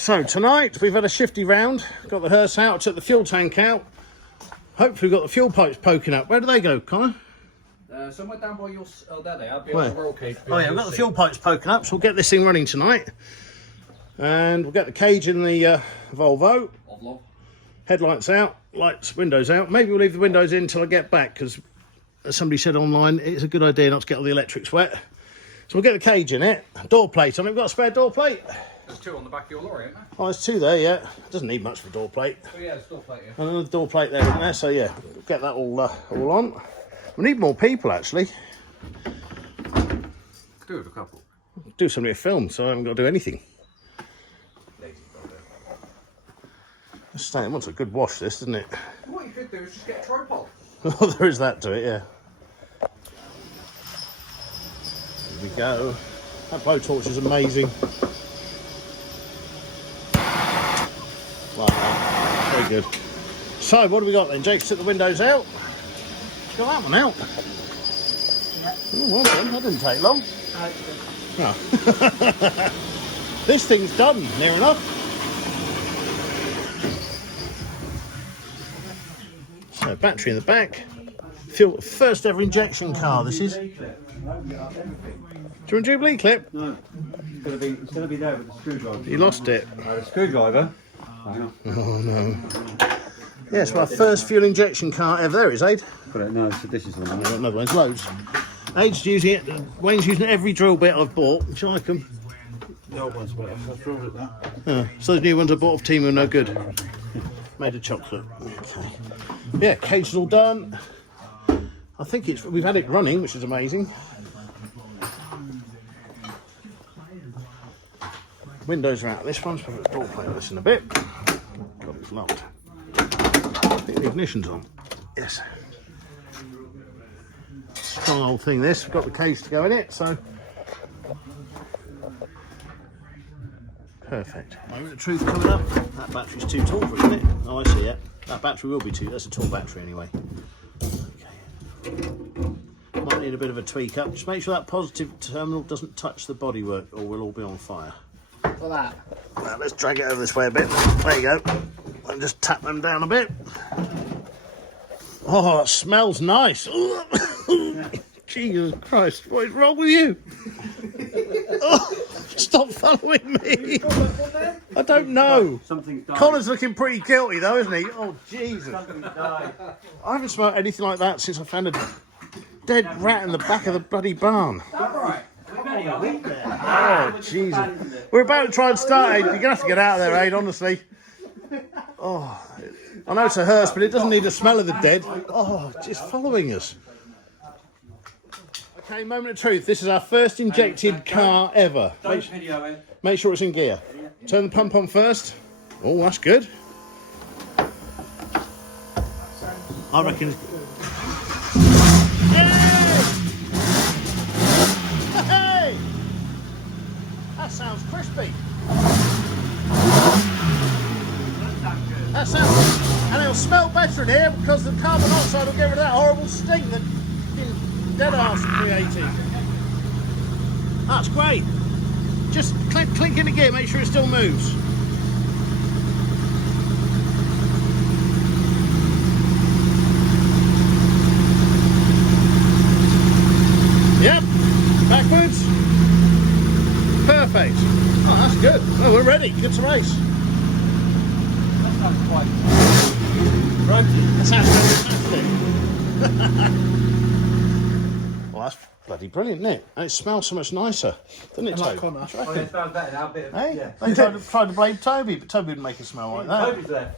So tonight we've had a shifty round. Got the hearse out, took the fuel tank out. Hopefully got the fuel pipes poking up. Where do they go, Connor? Somewhere down by your... Oh, there they are. Where? The roll cage. Oh yeah, we've got the fuel pipes poking up, so we'll get this thing running tonight. And we'll get the cage in the Volvo. Headlights out, lights, windows out. Maybe we'll leave the windows in until I get back, because as somebody said online, it's a good idea not to get all the electrics wet. So we'll get the cage in it. Door plate on it. We've got a spare door plate. There's two on the back of your lorry, isn't there? Oh, there's two there, yeah. Doesn't need much for a door plate. Oh yeah, there's door plate here. And another door plate there, isn't there? So yeah, we'll get that all on. We need more people, actually. Do with a couple. Do something to film, so I haven't got to do anything. This wants a good wash, this, doesn't it? What you could do is just get a tripod. Oh, there is that to it, yeah. Here we go. That blowtorch is amazing. Like that. Very good. So, what have we got then? Jake's took the windows out. Got that one out. Yeah. Oh, well done. That didn't take long. No. This thing's done, near enough. So, battery in the back. Fuel, first ever injection car, this is. Do you want a Jubilee clip? No, it's going to be there with the screwdriver. You lost it. The screwdriver. Oh no. Yes, well, our first fuel injection car ever. There it is, Aid. Got it. No, so this is the one. I've got another one, there's loads. Aid's using it. Wayne's using every drill bit I've bought. Would you like them? The old one's better. I've drilled it that. So those new ones I bought off Team are no good. Made of chocolate. Okay. Yeah, cage is all done. I think we've had it running, which is amazing. Windows are out. This one's probably the door plate on this in a bit. God, it's locked. I think the ignition's on. Yes. Strong old thing this. We've got the case to go in it, so perfect. Moment of truth coming up. That battery's too tall for it, isn't it? Oh, I see it. That battery will be too. That's a tall battery anyway. Okay. Might need a bit of a tweak up. Just make sure that positive terminal doesn't touch the bodywork, or we'll all be on fire. For that. Now, let's drag it over this way a bit. There you go. And just tap them down a bit. Oh, it smells nice. Jesus Christ, what is wrong with you? Oh, stop following me. I don't know. Something's died. Connor's looking pretty guilty though, isn't he? Oh, Jesus. Something's died. I haven't smelled anything like that since I found a dead rat in the back of the bloody barn. Alright. Oh, Jesus. We're about to try and start, Aid. You're going to have to get out of there, Aid, honestly. Oh, I know it's a hearse, but it doesn't need the smell of the dead. Oh, it's following us. Okay, moment of truth. This is our first injected car ever. Make sure it's in gear. Turn the pump on first. Oh, that's good. I reckon... Hey! That sounds crispy. That sounds... And it'll smell better in here because the carbon dioxide will get rid of that horrible stink that dead arse created. That's great. Just clink in the gear, make sure it still moves. Yep, backwards. Perfect. Oh, that's good. Oh, we're ready. Good to race. That sounds quite... That sounds fantastic. Well, that's bloody brilliant, isn't it? And it smells so much nicer, doesn't it, Toby? Connor. Oh, yeah, it smells better now. A bit of, Hey? yeah. They tried to blame Toby, but Toby wouldn't make it smell like that. Toby's there.